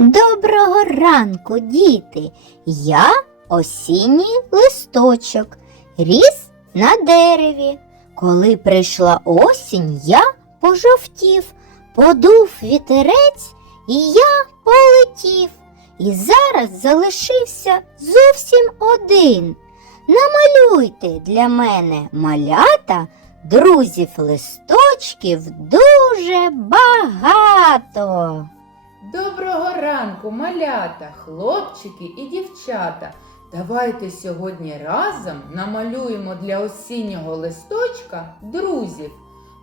Доброго ранку, діти! Я осінній листочок, ріс на дереві. Коли прийшла осінь, я пожовтів, подув вітерець, і я полетів. І зараз залишився зовсім один. Намалюйте для мене малята, друзів листочків дуже багато. Доброго ранку, малята, хлопчики і дівчата. Давайте сьогодні разом намалюємо для осіннього листочка друзів.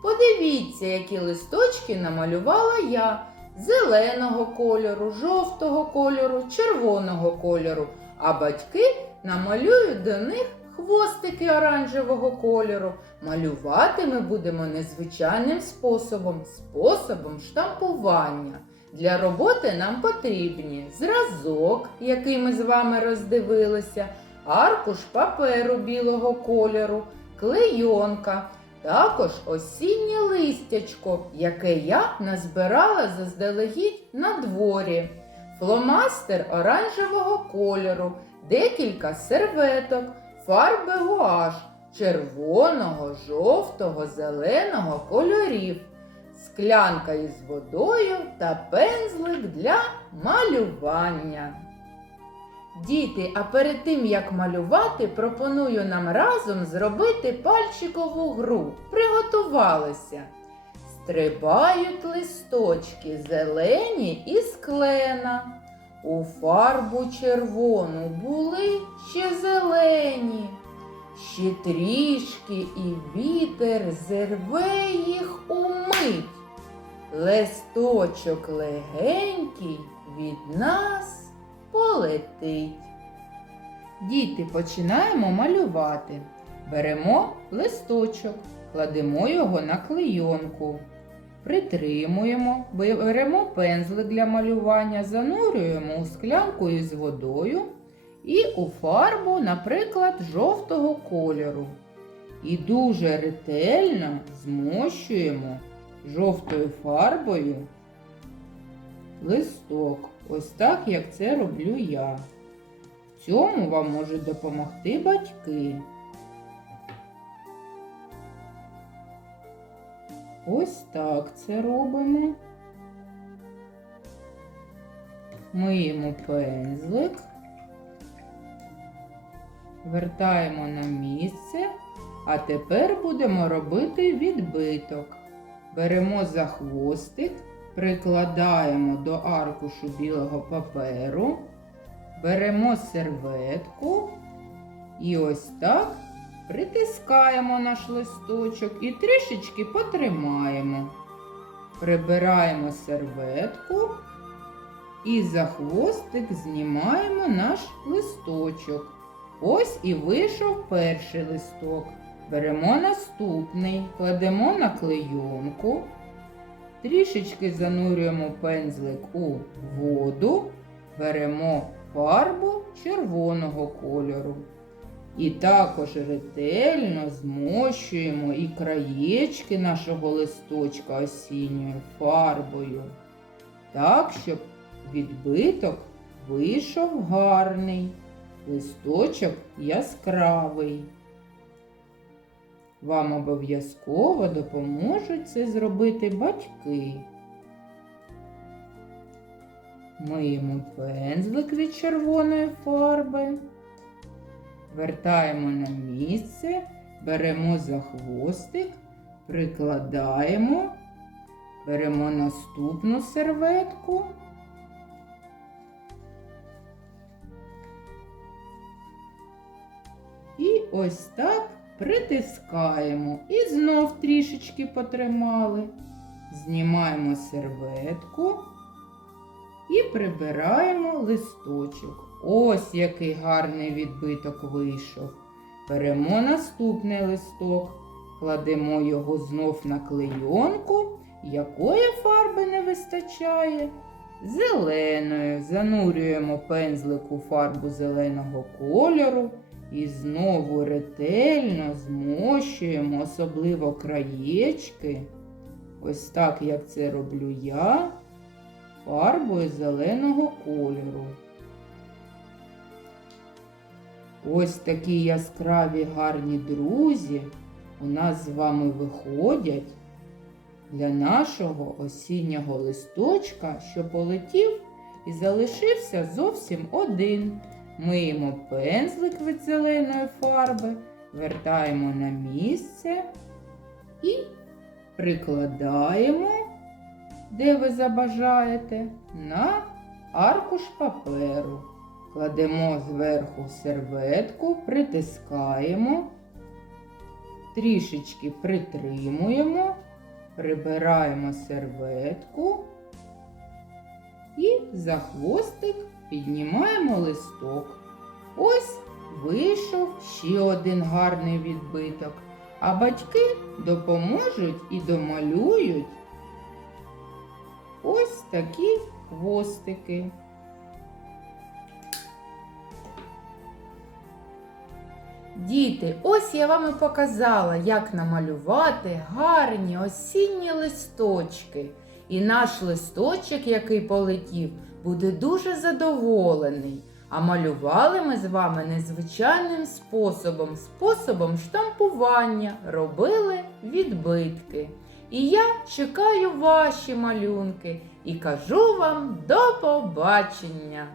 Подивіться, які листочки намалювала я. Зеленого кольору, жовтого кольору, червоного кольору. А батьки намалюють до них хвостики оранжевого кольору. Малювати ми будемо незвичайним способом, способом штампування. Для роботи нам потрібні зразок, який ми з вами роздивилися, аркуш паперу білого кольору, клейонка, також осіннє листячко, яке я назбирала заздалегідь на дворі, фломастер оранжевого кольору, декілька серветок, фарби гуаш червоного, жовтого, зеленого кольорів склянка із водою та пензлик для малювання. Діти, а перед тим як малювати, пропоную нам разом зробити пальчикову гру. Приготувалися. Стрибають листочки зелені і склена. У фарбу червону були ще зелені. Ще трішки і вітер зерве їх умить. Листочок легенький від нас полетить. Діти, починаємо малювати. Беремо листочок, кладемо його на клейонку, притримуємо, беремо пензлик для малювання, занурюємо у склянку із водою і у фарбу, наприклад, жовтого кольору. І дуже ретельно змощуємо жовтою фарбою листок. Ось так, як це роблю я. В цьому вам можуть допомогти батьки. Ось так це робимо. Миємо пензлик. Вертаємо на місце, а тепер будемо робити відбиток. Беремо за хвостик, прикладаємо до аркушу білого паперу, беремо серветку і ось так притискаємо наш листочок і трішечки потримаємо. Прибираємо серветку і за хвостик знімаємо наш листочок. Ось і вийшов перший листок. Беремо наступний, кладемо на клейонку, трішечки занурюємо пензлик у воду, беремо фарбу червоного кольору. І також ретельно змощуємо і краєчки нашого листочка осінньою фарбою, так, щоб відбиток вийшов гарний листочок яскравий. Вам обов'язково допоможуть це зробити батьки. Миємо пензлик від червоної фарби, вертаємо на місце, беремо за хвостик, прикладаємо, беремо наступну серветку. І ось так притискаємо і знов трішечки потримали. Знімаємо серветку і прибираємо листочок. Ось який гарний відбиток вийшов. Беремо наступний листок, кладемо його знов на клейонку, якої фарби не вистачає. Зеленою занурюємо пензлик у фарбу зеленого кольору. І знову ретельно змощуємо, особливо краєчки. Ось так, як це роблю я. фарбою зеленого кольору. Ось такі яскраві гарні друзі у нас з вами виходять для нашого осіннього листочка, що полетів і залишився зовсім один. Миємо пензлик від фарби, вертаємо на місце і прикладаємо, де ви забажаєте, на аркуш паперу. Кладемо зверху серветку, притискаємо, трішечки притримуємо, прибираємо серветку і за хвостик піднімаємо листок. Ось вийшов ще один гарний відбиток, а батьки допоможуть і домалюють ось такі хвостики. Діти, ось я вам і показала, як намалювати гарні осінні листочки. І наш листочок, який полетів, буде дуже задоволений. А малювали ми з вами незвичайним способом, способом штампування, робили відбитки. І я чекаю ваші малюнки і кажу вам до побачення!